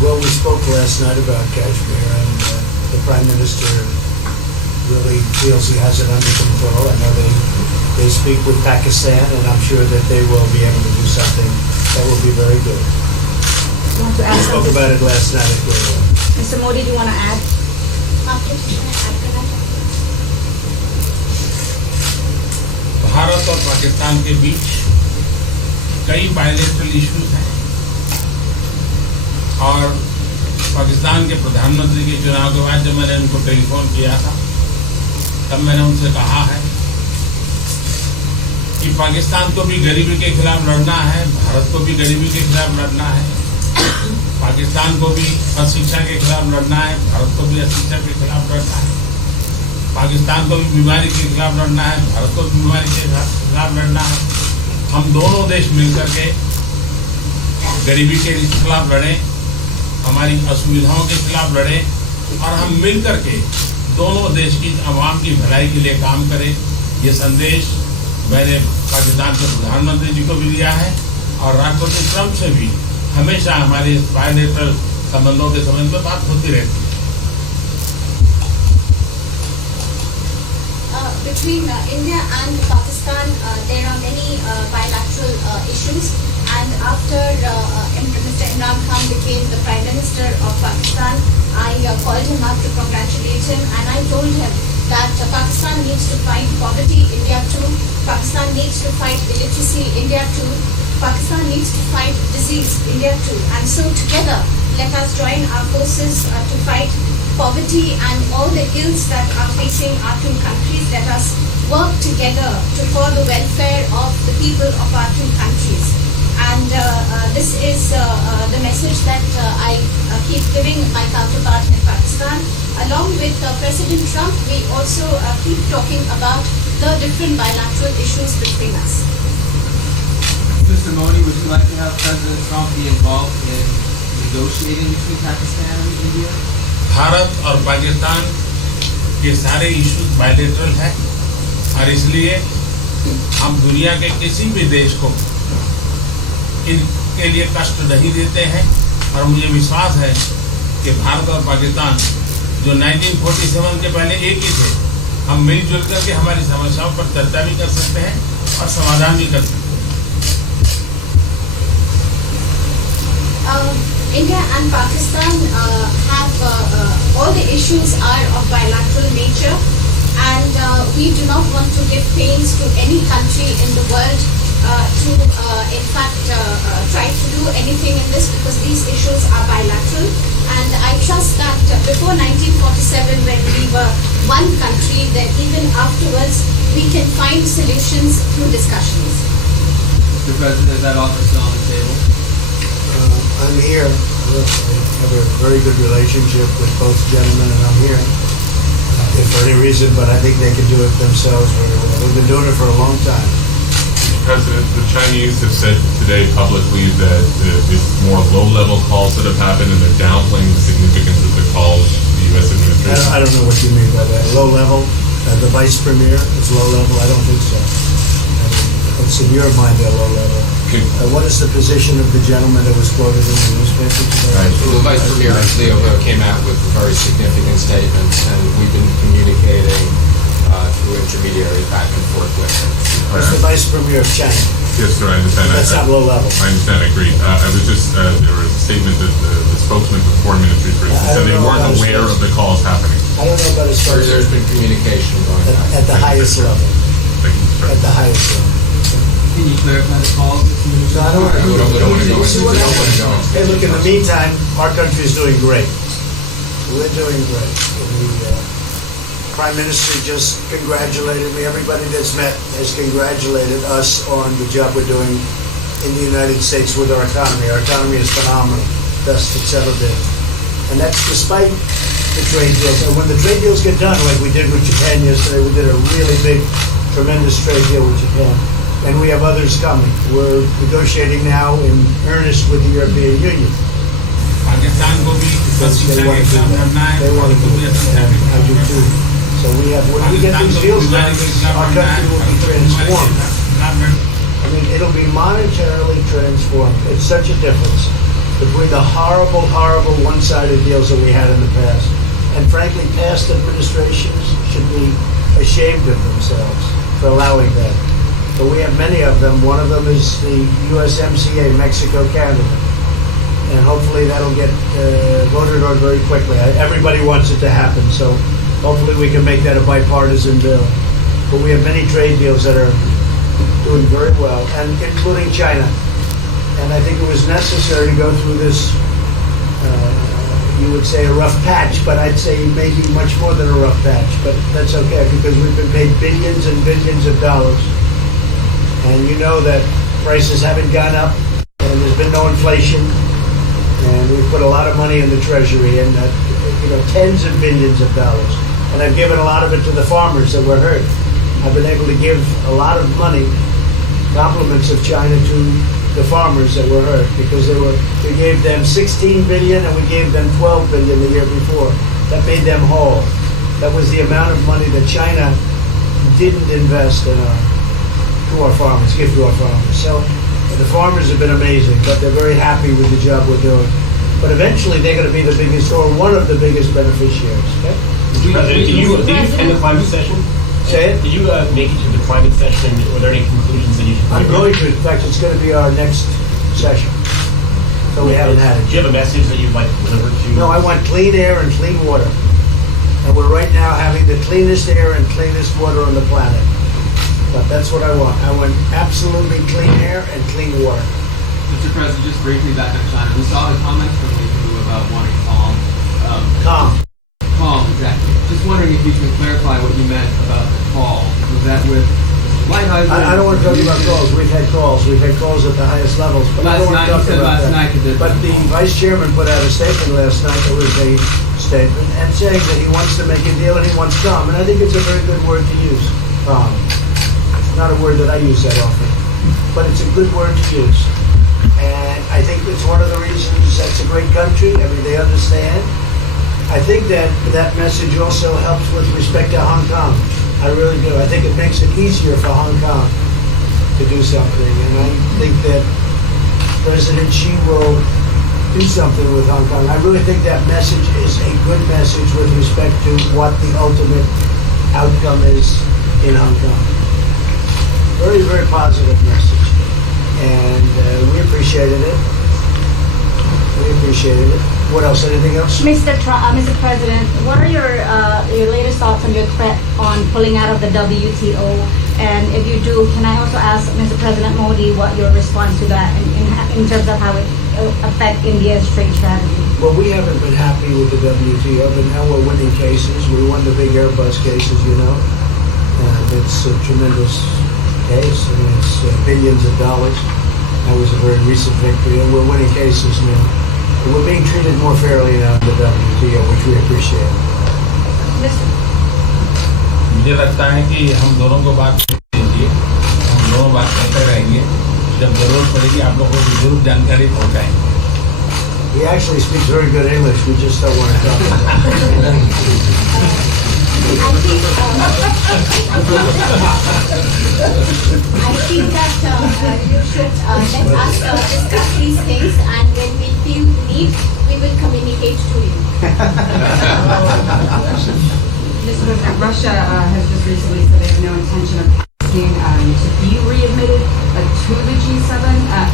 Well, we spoke last night about Kashmir, and the Prime Minister really feels he has it under control. I know they speak with Pakistan, and I'm sure that they will be able to do something that will be very good. You want to add We spoke something? about it last night at YOYO. Mr. Modi, do you want to add? Bharat और पाकिस्तान के बीच कई bilateral issues हैं और पाकिस्तान के प्रधानमंत्री के चुनाव के बाद जब मैंने उनको टेलीफोन किया था तब मैंने उनसे कहा है कि पाकिस्तान को भी गरीबी के खिलाफ लड़ना है, भारत को भी गरीबी के खिलाफ लड़ना है, पाकिस्तान को भी अशिक्षा के खिलाफ लड़ना है, भारत को भी अशिक्षा के खिलाफ लड़ना है, पाकिस्तान को भी बीमारी के खिलाफ लड़ना है, भारत को भी बीमारी के खिलाफ लड़ना है। हम दोनों देश मिलकर के गरीबी के खिलाफ लड़ें, हमारी असुविधाओं के खिलाफ लड़ें और हम मिलकर के दोनों देश की आवाम की भलाई के लिए काम करें। ये संदेश मैंने पाकिस्तान के प्रधानमंत्री जी को भी दिया है और राष्ट्रपति ट्रंप से भी हमेशा हमारे बायलैटरल संबंधों के संबंध में बात होती रहती है। Between India and Pakistan, there are many bilateral issues. And after Mr. Imran Khan became the Prime Minister of Pakistan, I called him up to congratulate him, and I told him that Pakistan needs to fight poverty, India too. Pakistan needs to fight illiteracy, India too. Pakistan needs to fight disease, India too. And so together, let us join our forces to fight poverty and all the ills that are facing our two countries. Let us work together for the welfare of the people of our two countries. And this is the message that I keep giving my counterpart in Pakistan. Along with President Trump, we also keep talking about the different bilateral issues between us. Mr. Modi, would you like to have President Trump be involved in negotiating between Pakistan and India? Bharat और पाकिस्तान के सारे issues bilateral हैं और इसलिए हम दुनिया के किसी भी देश को इनके लिए कष्ट नहीं देते हैं और मुझे विश्वास है कि भारत और पाकिस्तान जो 1947 के पहले एक ही थे, हम मिलजुल करके हमारी समस्याओं पर चर्चा भी कर सकते हैं और समाधान भी कर सकते हैं। India and Pakistan have all the issues are of bilateral nature, and we do not want to give pains to any country in the world to in fact try to do anything in this, because these issues are bilateral. And I trust that before 1947, when we were one country, then even afterwards we can find solutions through discussions. Mr. President, is that offer still on the table? I'm here. I have a very good relationship with both gentlemen, and I'm here. If for any reason, but I think they can do it themselves very well. They've been doing it for a long time. Mr. President, the Chinese have said today publicly that it's more low-level calls that have happened, and they're downplaying the significance of the calls the U.S. administration. I don't know what you mean by that. Low level? The vice premier is low level? I don't think so. It's in your mind they're low level. What is the position of the gentleman that was quoted in the newspaper today? Right. Well, the Vice Premier came out with very significant statements, and we've been communicating through intermediaries back and forth with him. It's the Vice Premier of China. Yes, sir, I understand. That's not low level. I understand, I agree. I was just, there was a statement that the spokesman for the Foreign Ministry, for instance, said they weren't aware of the calls happening. I don't know about his There's been communication going back. at the highest level. Thank you, Mr. At the President. highest level. Can you clarify the calls? So I don't want to. We don't want to go into it. Hey, look, in the meantime, our country is doing great. We're doing great. The Prime Minister just congratulated me. Everybody that's met has congratulated us on the job we're doing in the United States with our economy. Our economy is phenomenal, best it's ever been. And that's despite the trade deals. And when the trade deals get done, like we did with Japan yesterday, we did a really big, tremendous trade deal with Japan. And we have others coming. We're negotiating now in earnest with the European Union. Pakistan को भी They want to do that. They want to do it. And I do too. So we have, when we get these deals done, our country will be transformed. I mean, it'll be monetarily transformed. It's such a difference. between the horrible, horrible one-sided deals that we had in the past. And frankly, past administrations should be ashamed of themselves for allowing that. But we have many of them. One of them is the USMCA, Mexico, Canada. And hopefully that'll get voted on very quickly. Everybody wants it to happen, so hopefully we can make that a bipartisan bill. But we have many trade deals that are doing very well, and including China. And I think it was necessary to go through this, you would say a rough patch, but I'd say maybe much more than a rough patch. But that's okay, because we've been paid billions and billions of dollars. And you know that prices haven't gone up, and there's been no inflation. And we put a lot of money in the treasury, and tens of billions of dollars. And I've given a lot of it to the farmers that were hurt. I've been able to give a lot of money, compliments of China, to the farmers that were hurt, because we gave them 16 billion and we gave them 12 billion the year before. That made them whole. That was the amount of money that China didn't invest in to our farmers, give to our farmers. So the farmers have been amazing, but they're very happy with the job we're doing. But eventually they're going to be the biggest, or one of the biggest beneficiaries. Okay? President, did you attend the climate session? Say it? Did you make it to the climate session? Were there any conclusions that you should? I'm going to. In fact, it's going to be our next session. So we haven't had it. Do you have a message that you'd like to deliver to? No, I want clean air and clean water. And we're right now having the cleanest air and cleanest water on the planet. But that's what I want. I want absolutely clean air and clean water. Mr. President, just briefly back on China. We saw the comments from you about wanting calm. Calm, exactly. Just wondering if you can clarify what you meant about the call. Was that with Mr. Lighthizer? I don't want to talk about calls. We've had calls. We've had calls at the highest levels. But I don't want to talk about that. But the vice chairman put out a statement last night. That was a statement, and saying that he wants to make a deal and he wants calm. And I think it's a very good word to use. Calm. It's not a word that I use that often, but it's a good word to use. And I think it's one of the reasons that's a great country. I mean, they understand. I think that message also helps with respect to Hong Kong. I really do. I think it makes it easier for Hong Kong to do something. And I think that President Xi will do something with Hong Kong. I really think that message is a good message with respect to what the ultimate outcome is in Hong Kong. Very, very positive message. And we appreciated it. We appreciated it. What else? Anything else? Mr. President, what are your latest thoughts on your threat on pulling out of the WTO? And if you do, can I also ask Mr. President Modi what your response to that in terms of how it will affect India's trade strategy? Well, we haven't been happy with the WTO, but now we're winning cases. We won the big Airbus cases, you know. And it's a tremendous case. I mean, it's billions of dollars. That was a very recent victory, and we're winning cases now. And we're being treated more fairly now in the WTO, which we appreciate. मुझे लगता है कि हम दोनों को बात कीजिए, हम दोनों बात करते रहेंगे, जब जरूरत पड़ेगी आप लोगों को जरूर जानकारी पहुंचाएंगे. He actually speaks very good English, we just don't want to talk about it. I think that you should let us discuss these things, and when we feel the need, we will communicate to you. Mr. President, Russia has just recently said they have no intention of asking to be readmitted to the G7.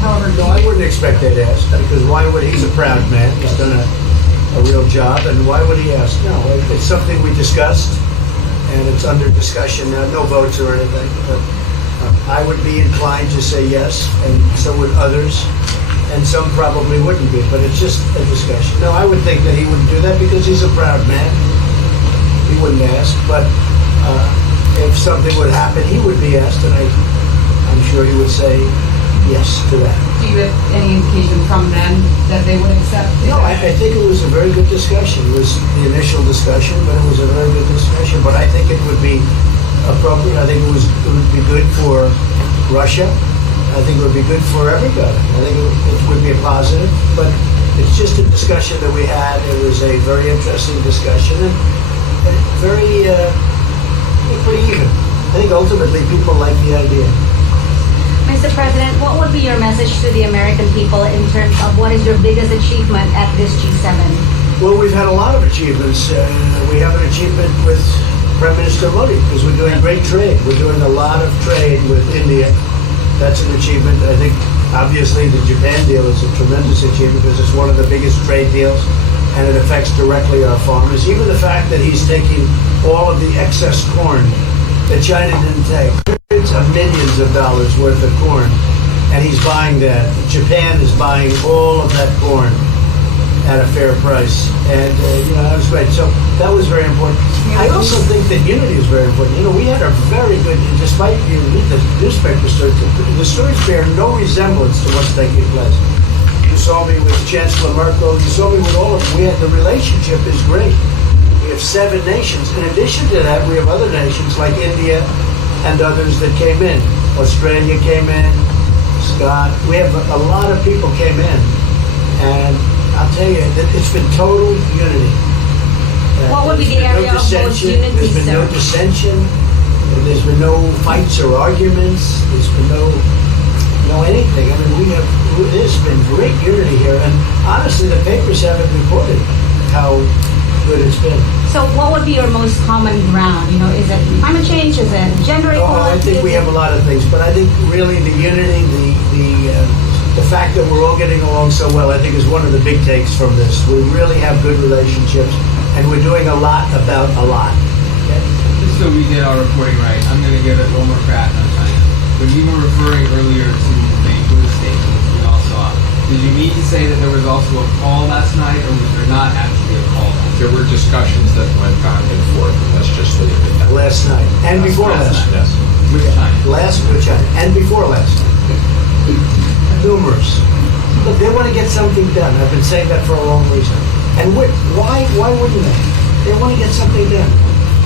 However, No, I wouldn't expect that ask, because why would he's a proud man, he's done a real job, and why would he ask? No, it's something we discussed, and it's under discussion now, no votes or anything, but I would be inclined to say yes, and so would others, and some probably wouldn't be, but it's just a discussion. No, I would think that he wouldn't do that because he's a proud man. He wouldn't ask, but if something would happen, he would be asked, and I'm sure he would say yes to that. do you have any indication from them that they would accept? No, I think it was a very good discussion. It was the initial discussion, but it was a very good discussion. But I think it would be appropriate. I think it would be good for Russia. I think it would be good for everybody. I think it would be a positive. But it's just a discussion that we had. It was a very interesting discussion and pretty even. I think ultimately people like the idea. Mr. President, what would be your message to the American people in terms of what is your biggest achievement at this G7? Well, we've had a lot of achievements. We have an achievement with Prime Minister Modi because we're doing great trade. We're doing a lot of trade with India. That's an achievement. I think, obviously, the Japan deal is a tremendous achievement because it's one of the biggest trade deals and it affects directly our farmers. Even the fact that he's taking all of the excess corn that China didn't take, hundreds of millions of dollars worth of corn, and he's buying that. Japan is buying all of that corn at a fair price, and that was great. So that was very important. I also think that unity is very important. We had a very good, despite you read the newspaper stories, the stories bear no resemblance to what's taking place. You saw me with Chancellor Merkel. You saw me with all of them. The relationship is great. We have 7 nations. In addition to that, we have other nations like India and others that came in. Australia came in, Scott. We have a lot of people came in, and I'll tell you that it's been total unity. What would be the area of most unity, There's been no sir? dissension. There's been no fights or arguments. There's been no anything. I mean, there's been great unity here, and honestly, the papers haven't reported how good it's been. So what would be your most common ground? Is it climate change? Is it gender equality? I think we have a lot of things, but I think really the unity, the fact that we're all getting along so well, I think is one of the big takes from this. We really have good relationships, and we're doing a lot about a lot. Okay? Just so we get our reporting right, I'm going to give it one more crack on China. When you were referring earlier to the Buddha statement, which we all saw, did you mean to say that there was also a call last night, or was there not actually a call? There were discussions that went back and forth, and let's just leave it at that. Last night, and before last night. Yes. With China? Last with China, and before last night. Numerous. Look, they want to get something done. I've been saying that for a long reason. And why wouldn't they? They want to get something done.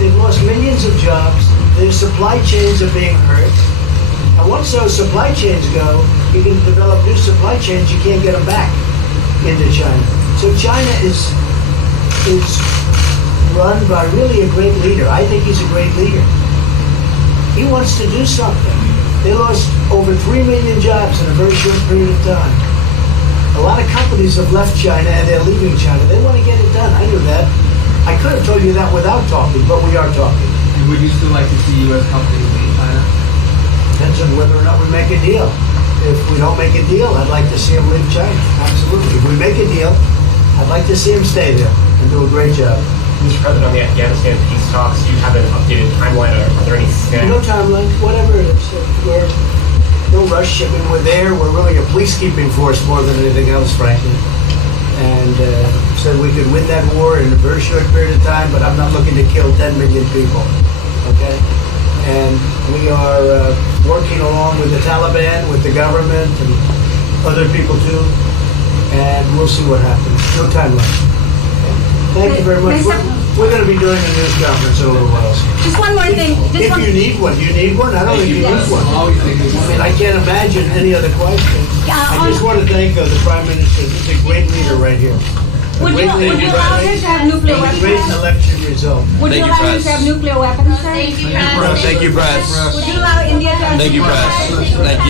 They've lost millions of jobs. Their supply chains are being hurt. And once those supply chains go, you can develop new supply chains. You can't get them back into China. So China is run by really a great leader. I think he's a great leader. He wants to do something. They lost over 3 million jobs in a very short period of time. A lot of companies have left China and they're leaving China. They want to get it done. I knew that. I could have told you that without talking, but we are talking. And would you still like to see U.S. companies leave China? Depends on whether or not we make a deal. If we don't make a deal, I'd like to see them leave China. Absolutely. If we make a deal, I'd like to see them stay there and do a great job. Mr. President, on the Afghanistan peace talks, do you have an updated timeline? Are there any snags? No timeline, whatever it is. We're no rush. I mean, we're there. We're really a peacekeeping force more than anything else, frankly. And said we could win that war in a very short period of time, but I'm not looking to kill 10 million people. Okay? And we are working along with the Taliban, with the government, and other people too. And we'll see what happens. No timeline. Thank you very much. We're going to be doing a news conference in a little while. Just one more thing. If you need one, do you need one? I don't think you need one. Always think there's I mean, I can't imagine any other question. I just want to thank the Prime Minister. He's a great leader right here. Would you allow him to have nuclear A great weapons? election result. Would you allow him to have nuclear weapons, sir? Thank you, Press. Thank you, Press. Would you allow India to have Thank you, nuclear Press. weapons? Thank you.